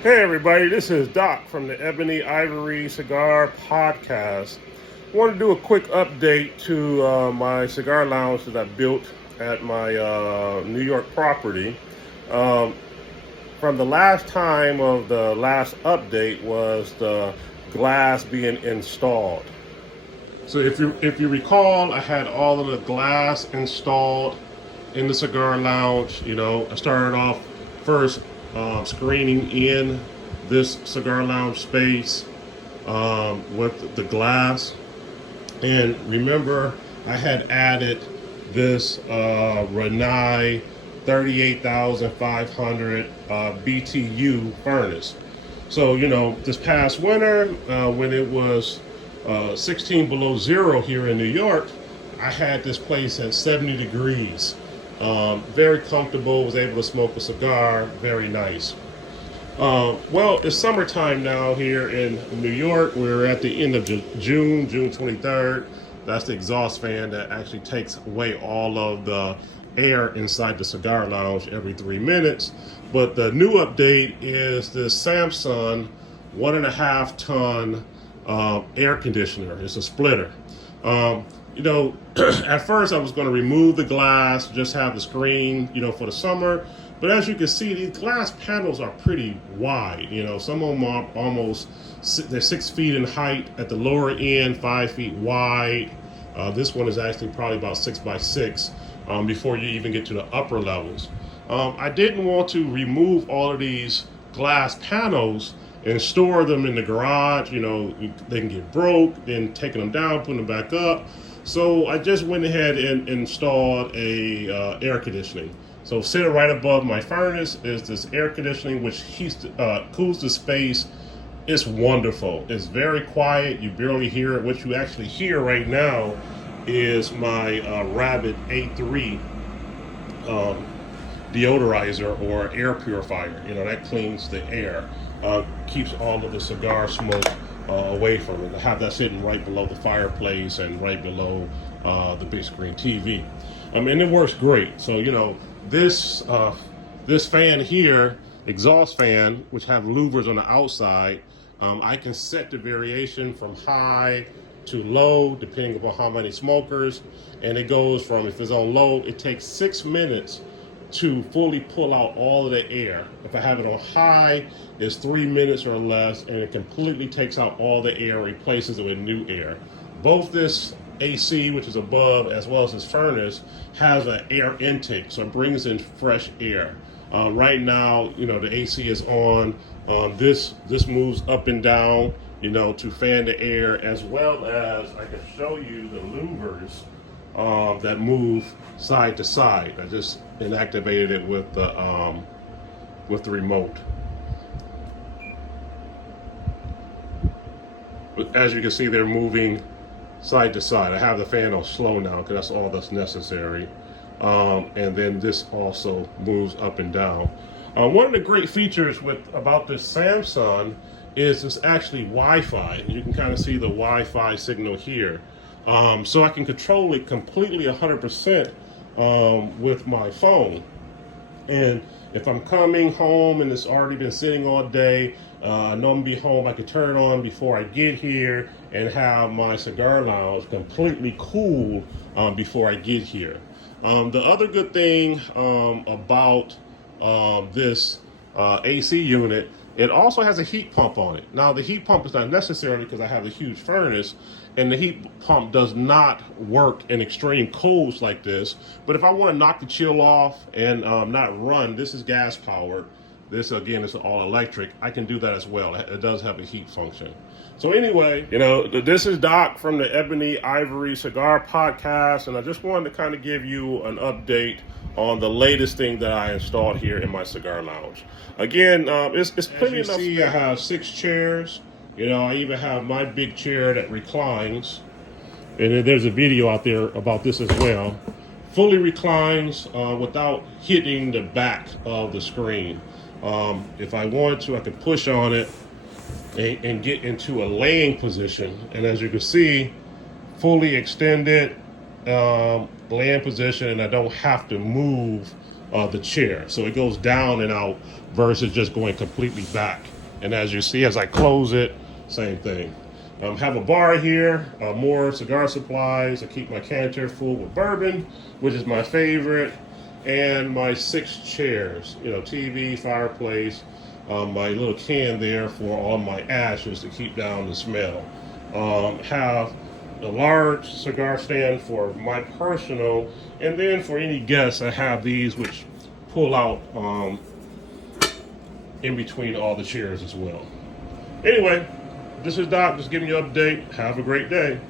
Hey everybody, this is Doc from the Ebony Ivory Cigar Podcast. I want to do a quick update to my cigar lounge that I built at my New York property. Um, from the last time of the last update was the glass being installed. So if you recall, I had all of the glass installed in the cigar lounge. I started off first screening in this cigar lounge space with the glass. And remember, I had added this Renai 38,500 BTU furnace. So, this past winter, when it was 16 below zero here in New York, I had this place at 70 degrees. Very comfortable, was able to smoke a cigar, very nice. Well, it's summertime now here in New York. We're at the end of June 23rd. That's the exhaust fan that actually takes away all of the air inside the cigar lounge every 3 minutes. But the new update is this Samsung 1.5 ton air conditioner. It's a splitter. At first I was going to remove the glass, just have the screen, for the summer. But as you can see, these glass panels are pretty wide. Some of them are they're 6 feet in height at the lower end, 5 feet wide. This one is actually probably about 6 by 6 before you even get to the upper levels. I didn't want to remove all of these glass panels and store them in the garage. They can get broke, then taking them down, putting them back up. So I just went ahead and installed a air conditioning. So sitting right above my furnace is this air conditioning, which cools the space. It's wonderful. It's very quiet. You barely hear it. What you actually hear right now is my Rabbit A3 deodorizer or air purifier. That cleans the air, keeps all of the cigar smoke away from it. I have that sitting right below the fireplace and right below the big screen TV. And it works great. So this fan here, exhaust fan, which have louvers on the outside, I can set the variation from high to low depending upon how many smokers, and it goes from, if it's on low, it takes 6 minutes to fully pull out all of the air. If I have it on high, it's 3 minutes or less, and it completely takes out all the air, replaces it with new air. Both this AC, which is above, as well as this furnace, has an air intake, so it brings in fresh air. Right now, the AC is on. This moves up and down, to fan the air, as well as I can show you the louvers that move side to side. I just inactivated it with the remote. But as you can see, they're moving side to side. I have the fan on slow now because that's all that's necessary. And then this also moves up and down. One of the great features about this Samsung is it's actually Wi-Fi. You can kind of see the Wi-Fi signal here. So I can control it completely 100% with my phone. And if I'm coming home and it's already been sitting all day, I know I'm gonna be home, I can turn it on before I get here and have my cigar lounge completely cool before I get here. The other good thing about this AC unit, it also has a heat pump on it. Now the heat pump is not necessary because I have a huge furnace, and the heat pump does not work in extreme colds like this. But if I want to knock the chill off and not run, this is gas powered. This again is all electric. I can do that as well. It does have a heat function. So anyway, this is Doc from the Ebony Ivory Cigar Podcast, and I just wanted to kind of give you an update on the latest thing that I installed here in my cigar lounge. Again, it's plenty enough. As you see, I have 6 chairs. I even have my big chair that reclines, and there's a video out there about this as well. Fully reclines without hitting the back of the screen. If I wanted to, I could push on it and get into a laying position. And as you can see, fully extended laying position, and I don't have to move the chair. So it goes down and out versus just going completely back. And as you see, as I close it, same thing. Have a bar here, more cigar supplies. I keep my canter full with bourbon, which is my favorite, and my 6 chairs, TV, fireplace, my little can there for all my ashes to keep down the smell. Have a large cigar stand for my personal, and then for any guests, I have these which pull out in between all the chairs as well. Anyway, this is Doc, just giving you an update. Have a great day.